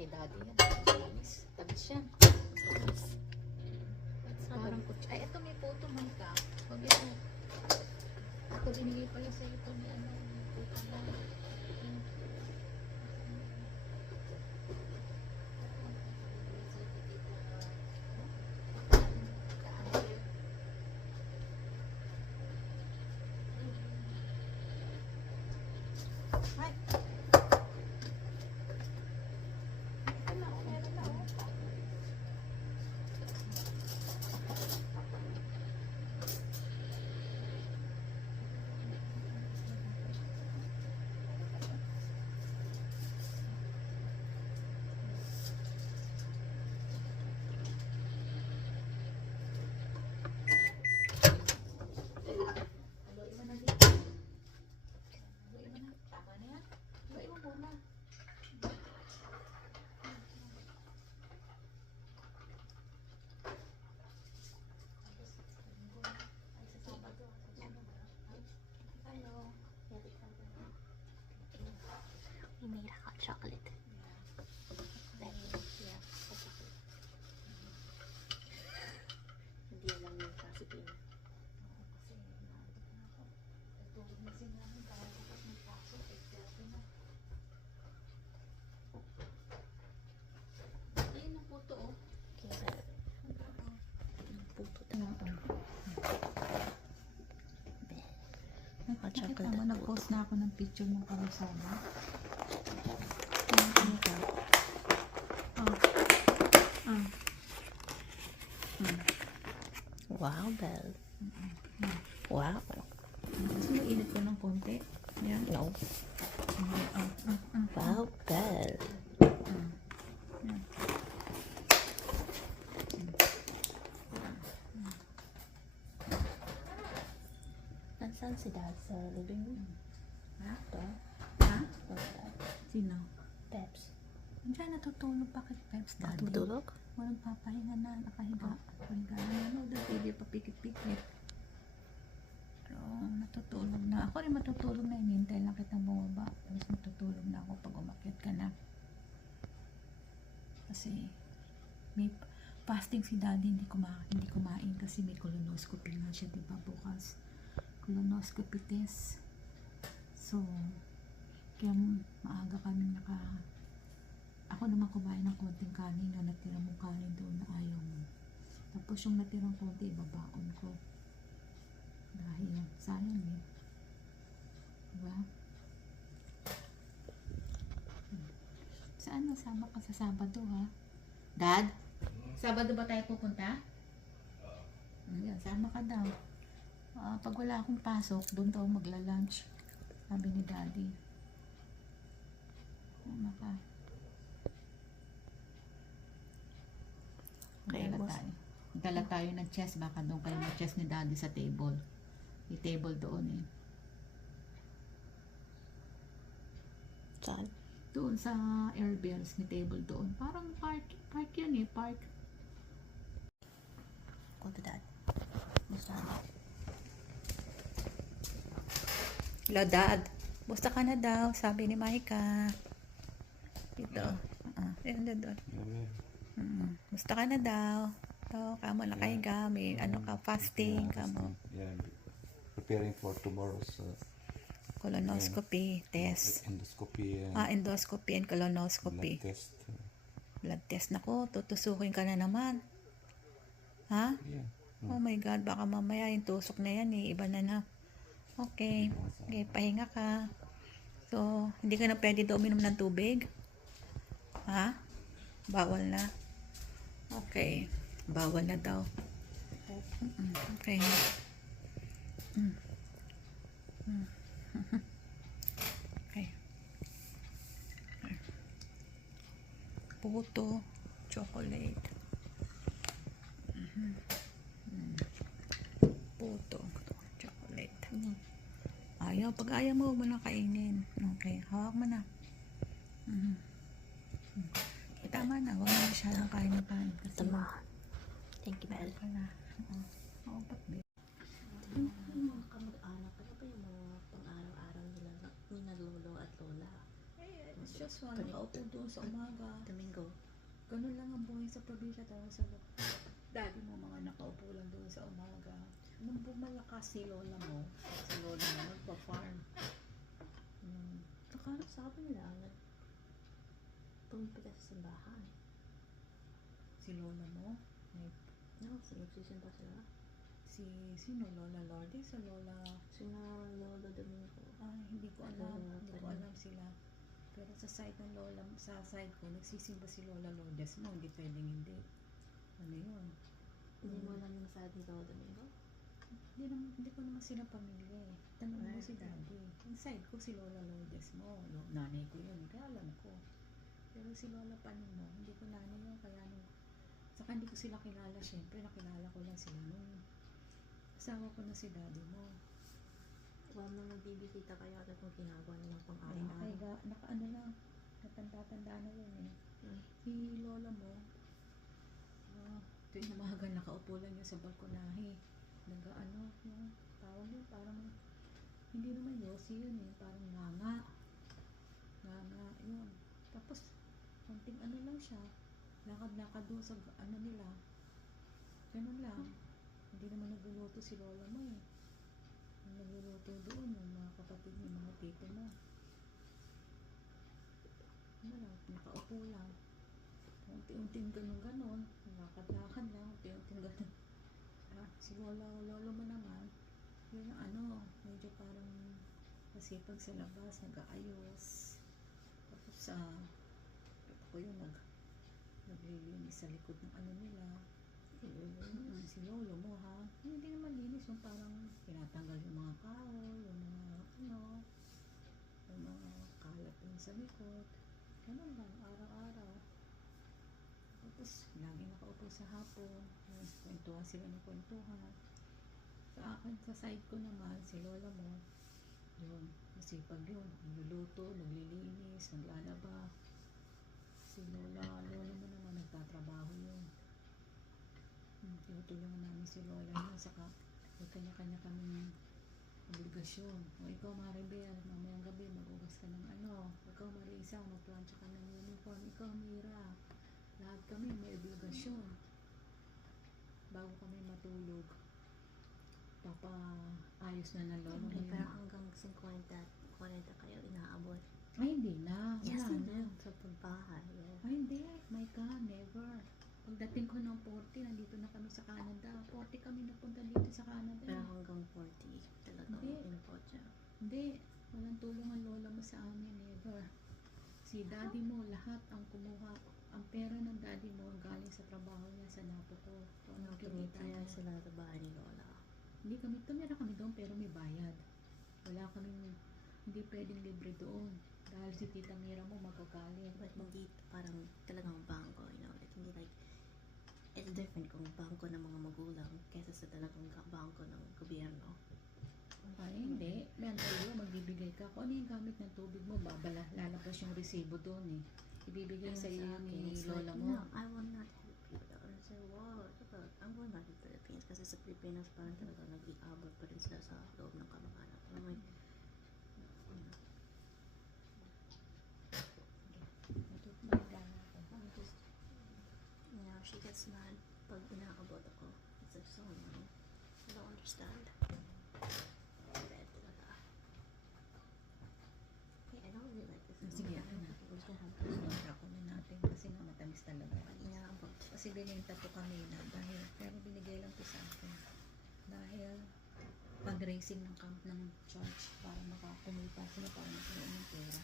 kay daddy yan. Tamis. Tamis yan. Tamis. Parang kutsa. Ay, ito may photo man ka. Huwag ito. Ito binigay pala sa ito ni ano. Photo na. Ay. We made a hot chocolate. Hindi alam yung recipe na. Ayun ang photo oh. Puto hot Nakita chocolate. mo, nag-post na ako ng picture ng karusada. Wow, Belle. Wow. Gusto mo init ko ng konti? Yan. No. Wow, Belle. Yan. Nasaan si Dad sa living room? Ha? Ito. Ha? Where's Dad? Sino? Peps. Andiyan, natutulog pa kay Peps daddy. Matutulog? Walang papahinga na, nakahiga. Pahinga na nanonood ng TV, papikit-pikit. Pero natutulog na. Ako rin matutulog na, hinihintay lang kitang bumaba. Tapos matutulog na ako pag umakyat ka na. Kasi may fasting si daddy, hindi kumain kasi may colonoscopy nga siya, diba, bukas. Colonoscopy test. So, kaya maaga kami ako naman kumain ng konting kanin na natira mong kanin doon na ayaw mo. Tapos yung natirang konti, ibabaon ko. Dahil sayang eh. Diba? Saan nasama ka sa Sabado ha? Dad? Sabado ba tayo pupunta? Ayan, sama ka daw. Pag wala akong pasok, doon daw magla-lunch. Sabi ni Daddy. Sama ka. Okay, boss. Dala tayo ng chess. Baka doon kayo ng chess ni Daddy sa table. May table doon eh. Saan? Doon sa Airbells, may table doon. Parang park yan eh, park. Call to Dad. Musta ka? Hello, Dad. Musta ka na daw? Sabi ni Maika. Dito. Ayun doon. Musta ka na daw? Ito, kamo nakahiga. May ano ka, fasting. Kamo. Yeah, preparing for tomorrow's Colonoscopy test. endoscopy and Endoscopy and colonoscopy. blood test. Blood test. Naku, tutusukin ka na naman. Ha? Yeah. Oh my God, baka mamaya yung tusok na yan eh. Iba na na. Okay. Okay, pahinga ka. So, hindi ka na pwede daw uminom ng tubig? Ha? Bawal na. Okay. Bawal na daw. Okay. Okay. Puto, chocolate. Puto, chocolate. Ayaw, pag ayaw mo, huwag mo na kainin. Okay, hawak mo na. Tama na, huwag mo masyadong kain ng kain. Kasi Tama. Thank you, Belle. wala. Oo, ba't ba? Mga kamag-anak, ano ba yung mga pang-araw-araw nila lolo at lola? usual, Correct. nakaupo doon sa umaga. Domingo. Ganun lang ang buhay sa probinsya. Tapos sa dati mo mga nakaupo lang doon sa umaga. Nung bumalakas si lola mo, si lola mo, nagpa-farm. Saka sabi nila, pumipitas sa simbahan. Si lola mo, may, No, so nagsisimba sila. sino, Lola Lourdes o Lola, Sina Lolo Domingo. hindi ko alam, Lola hindi ko Pani. alam sila. Pero sa side ng lola, sa side ko, nagsisimba si Lola Lourdes mo, hindi pwedeng hindi. Ano yun? Hindi mo alam yung side ni Lolo Domingo? Hindi ko naman sila pamilya eh. Tanong mo si daddy. Yung side ko si Lola Lourdes mo. Nanay ko yun. Kaya alam ko. Pero si Lola Panin mo, hindi ko nanay yun. Kaya nung, saka hindi ko sila kilala. Siyempre, nakilala ko lang sila nung asawa ko na si daddy mo. Huwag na magbibisita kayo agad kung ginagawa nilang Ay, pang-araw-araw. naka-ano lang. Natanda-tanda na yun eh. Hmm. Si Lola mo, tuwing umaga nakaupo lang yun sa balkonahe. Nag-ano, yung tawag yun, parang hindi naman yosi yun eh, parang nganga. Nganga, yun. Tapos, konting ano lang siya, lakad-lakad doon sa ano nila. Ganun lang. Hindi naman nagluluto si lola mo eh. Yung nagluluto doon, yung mga kapatid ni mga tito mo. Ano lang, nakaupo lang. Unti-unting ganun-ganon. Lakad-lakad lang, unti-unting ganun. Si lolo mo naman, yun yung ano, medyo parang masipag sa labas, nag-aayos. Tapos ako yun, naglilinis sa likod ng ano nila. Si lolo mo ha, hindi naman linis, yung parang tinatanggal yung mga kahoy, yung mga ano, yung mga kalat yung sa likod. Ganun lang, araw-araw. Tapos, lagi nakaupo sa hapon. Kwentuhan sila ng kwentuhan. Sa akin, sa side ko naman, si lola mo, yun, masipag yun. Nagluluto, naglilinis, naglalaba. Si lola mo naman, nagtatrabaho yun. Tinutulungan namin si lola yun. Saka, may kanya-kanya kaming obligasyon. O ikaw, Maribel, mamayang gabi, magugas ka ng ano. Ikaw, Marisa, magplansya ka ng uniform. Ikaw, Mira, lahat kami may obligasyon. Bago kami matulog, papaayos na ng lolo mo Pero yun. hanggang 40 kayo inaabot. Ay, hindi na. Yes, Wala hindi. na. Sa pagbahay. Yeah. Ay, hindi. My God, never. Pagdating ko ng 40, nandito na kami sa Canada. 40 kami napunta dito sa Canada. Pero hanggang 40 talagang Hindi. input siya. Hindi. Walang tulong ang lola mo sa amin. Never. Si daddy mo, lahat ang kumuha. Ang pera ng daddy mo galing sa trabaho niya sa Napo ko. Kung anong kinita Tumitira niya. sila sa bahay ni Lola. Hindi kami, tumira kami doon pero may bayad. Wala kaming, hindi pwedeng libre doon. Dahil si Tita Mira mo magagalit. But hindi parang talagang bangko, you know, like, hindi like, it's different kung bangko ng mga magulang kaysa sa talagang bangko ng gobyerno. Ay, hindi. May tayo, magbibigay ka. Kung ano yung gamit ng tubig mo, lalabas yung resibo doon eh. Ibibigay sa iyo ni It's lola like, mo. no, I will not help you. Or say, wow, I'm going back to the Philippines kasi sa Pilipinas parang talaga nag-iabot pa rin sila sa loob ng kamag-anak. I'm like, I'm just, you know, she gets mad pag inaabot ako. It's like so annoying. I don't understand. Bad talaga. Okay, I don't really like this. Sige, ako na. We're just gonna have to Gusto ako na natin kasi nga matamis talaga. pag inaabot. Kasi bininta to kami na dahil, pero binigay lang to sa akin. Dahil pag-racing ng camp ng church para makakumita sila para magkaroon ng pera.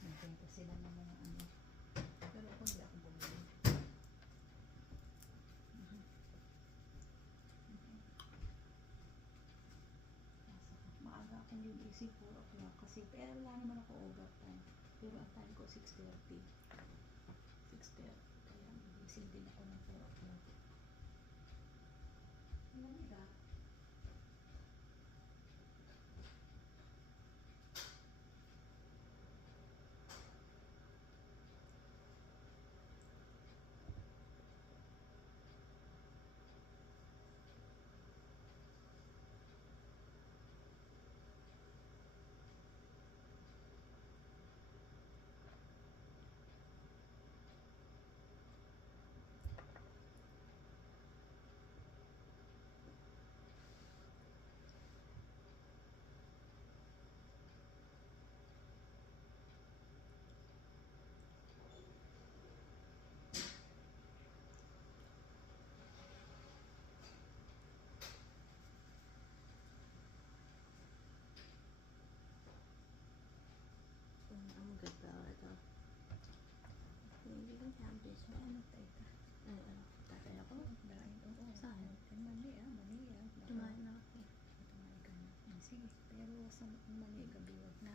Nagpunta sila ng mga ano. Pero ako hindi ako bumili. Maaga akong gigising 4 o'clock kasi pero wala naman ako overtime. Pero ang time ko 6:30. 6:30. Kaya gigising din ako ng 4 o'clock. Lamig ah. siya. Ano tayo ta? Ano, tatay ako. Dahil, oo. Saan? Mali ah. Tumahan na ako. Tumahay ka na. Sige, pero sa mali, gabi, wag na.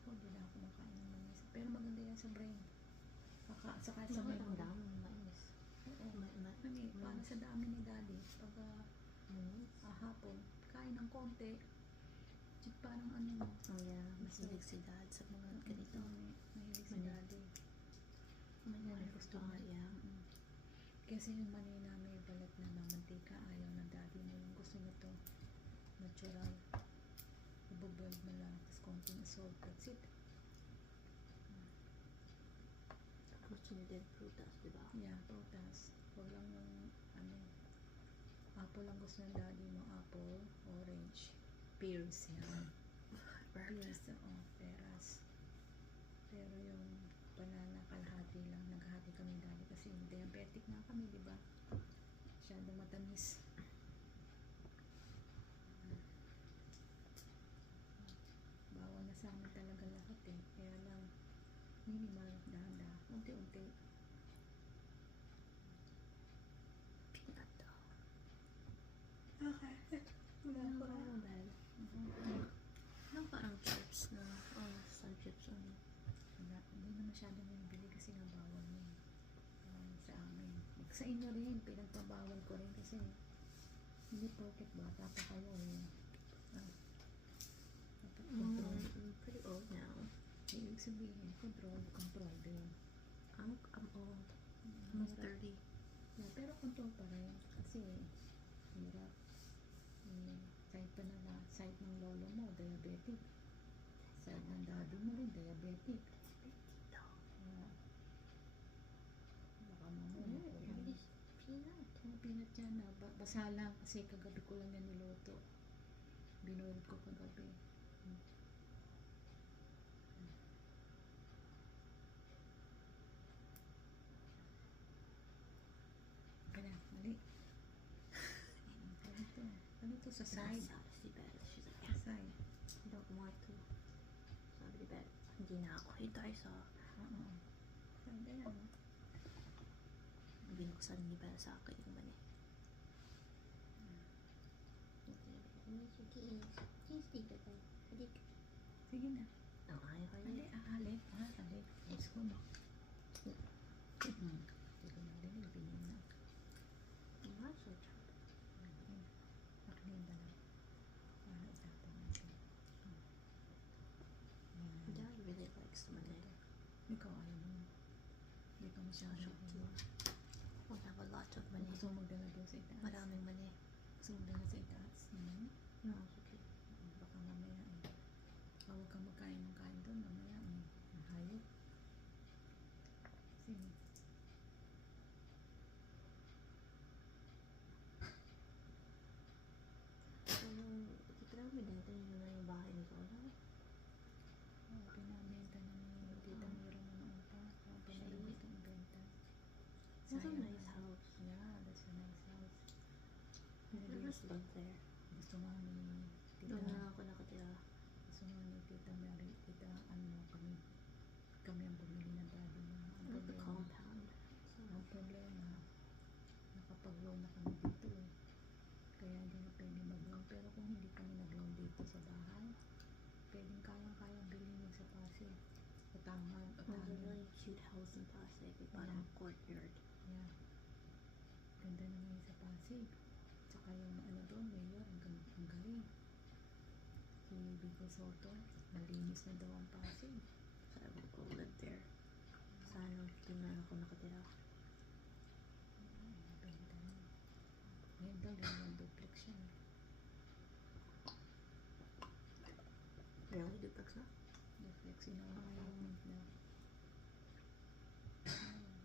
Ako, hindi na ako makain ng mali. Pero maganda yan sa brain. Saka sa may Ang dami, mais. Oo. Mani, para sa dami ni daddy. Pag hapon, kain ng konti. Parang ano mo. Oh yeah, mahilig si dad sa mga ganito. Mahilig si Mani. daddy. May gusto gusto niya. yeah. Kasi yung mani namin balat na mamantika, ayaw ng daddy mo. Yung gusto niya to, natural. Iboboiled mo lang, tapos konting salt, that's it. Gusto niya din prutas, di ba? Yeah, prutas. Huwag lang yung, apple lang gusto ng daddy mo. Apple, orange, pears, yan. Pears, peras. Pero yung banana, kalahati lang. Naghahati kami daddy kasi diabetic na kami, di ba? Masyadong matamis. Bawal na sa amin talaga lahat eh. Kaya lang, minimal, dahan-dahan, unti-unti. Peanut daw. Okay. Ano ba ang bad? Ano parang chips na, some chips on it. Hindi na masyadong nabili kasi nga bawal mo sa amin. Sa inyo rin, pinagpabawal ko rin kasi hindi porket bata pa kayo eh. Dapat control. I'm pretty old now. Ibig sabihin, control din. I'm old. I'm 30. Yeah, pero control pa rin kasi hirap. Side ng lolo mo, diabetic. Side ng daddy mo rin, diabetic. Yeah. Baka mamaya Peanut. Peanut yan na. Basa lang kasi kagabi ko lang yan niluto. Binoil ko kagabi. Kaya, mali. Ganito sa side. Si Belle, she's like, Sa side. I don't want to. Sabi ni Belle, hindi na ako hitay sa Oo. Side yan. binuksan ni Belle sa akin yung mani. Sige na. Ang ayaw kayo. Halik. Let's go na. Hindi ko narinig. Binin na. I'm not so true. Makinig na lang. Itapon natin. Yan. Dad really likes mani. Ikaw ayaw mo. Hindi ka masyadong. We'll have a lot of Kung mani. gusto mo magdala doon sa itaas. Maraming mani. Gusto mo magdala sa itaas. No, it's okay. Baka mamaya huwag kang magkain ng kain doon. Mamaya hayop. Sige. So, ikitraumi natin yung bahay ni Zola. Pinamenta na ni Tita Mira na noon pa. Pinalibot ang benta. That's a Sayang nice na. house. Yeah, that's a nice house. I've never lived there. Gusto nga ni Tita. Doon na ako nakatira. Gusto nga ni Tita Mary. Kami ang bumili ng daddy mo. I like the compound. Ang problema, nakapag-loan na kami dito eh. Kaya hindi na pwede mag-loan. Pero kung hindi kami nag-loan dito sa bahay, pwedeng kayang bilhin yung sa Pasig. Utangan. It was a really cute house in Pasig. We bought a courtyard. Yeah. Ganda naman yung sa Pasig. Tsaka yung doon, mayor, ang galing. Si Vico Soto, malinis na daw ang Pasig. So I will go live there. Sana doon na ako nakatira. Benta na. Ngayon daw, dalawang duplex siya. Really? Duplex na? Duplex yun ang apartment na.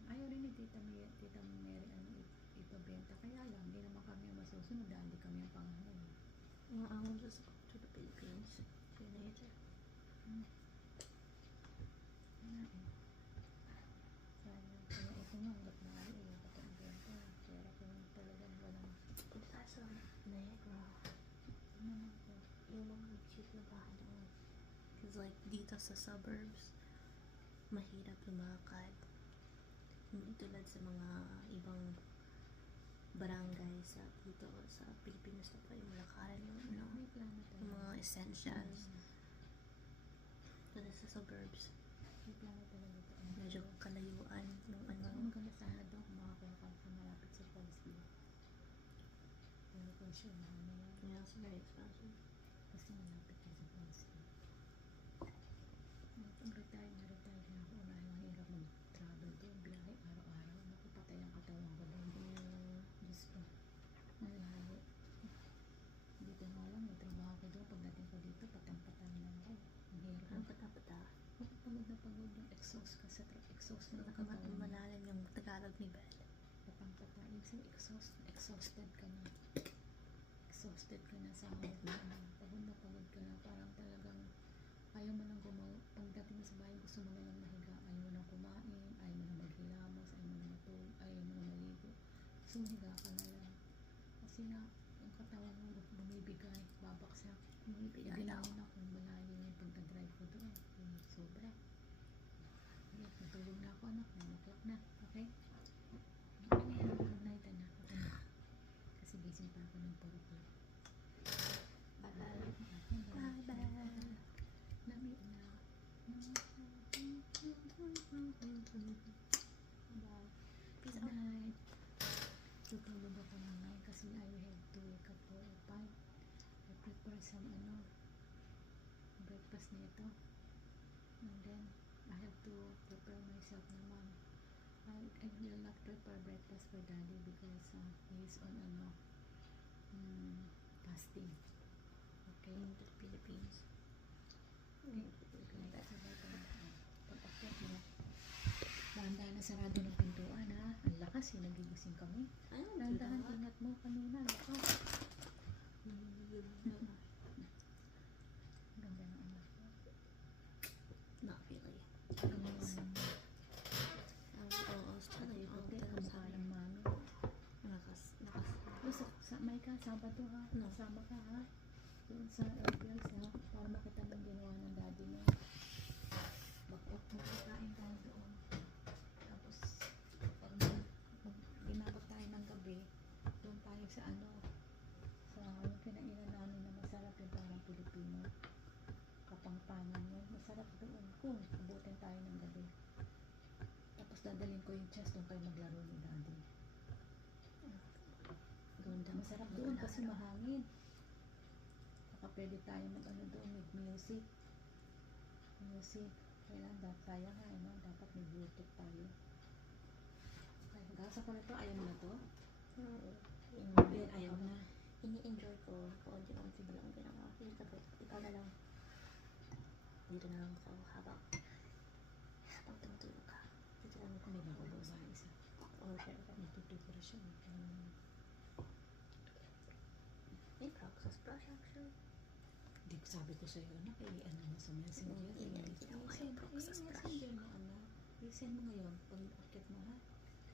Ayaw rin ni Tita Mary ipabenta. Kaya lang, hindi naman kami ang masusunod dahil hindi kami ang pangalan. Well, I will just go to the Philippines. See you later. Sayang. Kaya ito nga, hanggat maaari, kapag benta. Pero kung talagang walang Punta sa Niagara. naman ko. Yung mga cute na bahay doon. Because like, dito sa suburbs, mahirap lumakad. Hindi tulad sa mga ibang barangay sa dito sa Pilipinas na pa yung lakaran yung May plano tayo. yung mga essentials. Tulad sa suburbs, May plano talaga ito. medyo kalayuan yung Ang ano. maganda sana daw kung makakuha ka sa malapit sa Falls View. Pero for sure, mahal na yan. Yeah, it's very expensive. Kasi malapit ka sa Falls View. Pag retire na ako, mahirap mag-travel doon. Biyahe araw-araw. Naku, patay ang katawan ko doon. Diyos ko. Malayo. Dito nga lang, may trabaho ko doon. Pagdating ko dito, patang-patang lang ako. Ang hirap. Ang pata-pata. Pagod na pagod yung exhaust ka sa exhaust na yung katawan. Malalim yung Tagalog ni Belle. Patang-patang. Yung sa exhausted ka na. Exhausted ka na sa pagod na pagod ka na. Parang talagang ayaw mo nang pagdating mo sa bahay, gusto mo na lang mahiga. Ayaw mo nang kumain, ayaw mo nang maghilamos, ayaw mo nang matulog, ayaw mo nang maligo. Gusto mo higa ka na lang. Kasi na, yung katawan mo bumibigay, babaksak. Bumibigay Bilangin na kung malayo yung pagka-drive ko doon. Sobra. Okay, natulog na ako anak, 9 o'clock na. Okay? Good night na ako. Kasi gising pa ako ng 4 o'clock. Bye-bye. Bye-bye. Bye-bye. Lami na. Bye. Peace Good out. night. Tutulog ako na ngayon kasi I have to wake up 4 or 5. I prepare some breakfast nito. And then, I have to prepare myself naman. I will not prepare breakfast for daddy because he is on fasting. Okay? In the Philippines. Okay. Okay. Sabay ka na. Pag-akyat mo. Dahan-dahan na sarado ng pintuan ha. Ang lakas eh. Nagigising kami. I don't do Dahan-dahan that. ingat mo kanina. Lakas. Ganda ng anak ko. Not really. Kamawalan mo. I was telling all Puti, them kamukha ng mami. nakas. May ka, Sabado ha. No. Kasama ka ha. Doon sa Airfields ha. Para makita mo yung ginawa ng daddy mo. Magkakain tayo doon. Tapos, pag ginabot tayo ng gabi, doon tayo sa sa yung kinainan namin na masarap yung parang Pilipino. Kapangpangan yun. Masarap doon kung abutin tayo ng gabi. Tapos dadalhin ko yung chest doon kayo maglaro ni daddy. Ganda. Masarap doon kasi mahangin. Saka pwede tayo doon with music. Kailan sayang nga, dapat may Bluetooth tayo. Okay, gasa ko na to. Ayaw mo na to? Yan, ayaw mo na. Ini-enjoy ko. Kaunti-kaunti ko lang ginawa. Ikaw na lang. Dito na lang ako habang tumutulog ka. Dito lang ako Hindi na ako babae isa. Oh, shit. Natutupo na siya. May Proxas brush actually. Hindi ko sabi ko sa'yo, anak, ano mo sa messenger. Hindi na ginawa yung Proxas brush. Messenger mo, anak. I-send mo ngayon, pag akit mo ha.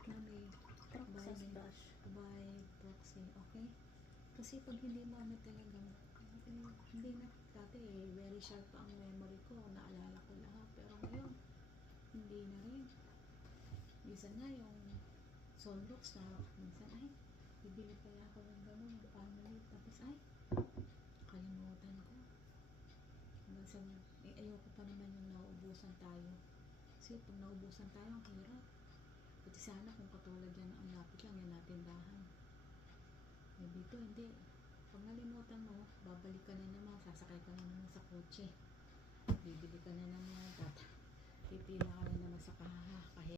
Na may Proxas brush. by proxy, okay? Kasi pag hindi mo talagang, hindi na, dati very sharp pa ang memory ko, naalala ko lahat, pero ngayon, hindi na rin. Minsan nga yung sonlocks na, minsan ay, bibili kaya ako ng gano'n, yung family, tapos ay, kalimutan ko. Hanggang sa, ayoko pa naman yung nauubusan tayo. Kasi pag nauubusan tayo, ang hirap. Pati sana kung katulad yan, ang lapit lang yan natin dahan. Eh dito, hindi. Pag nalimutan mo, babalik ka na naman, sasakay ka na naman sa kotse. Bibili ka na naman, pipila ka na naman sa kaha, kahit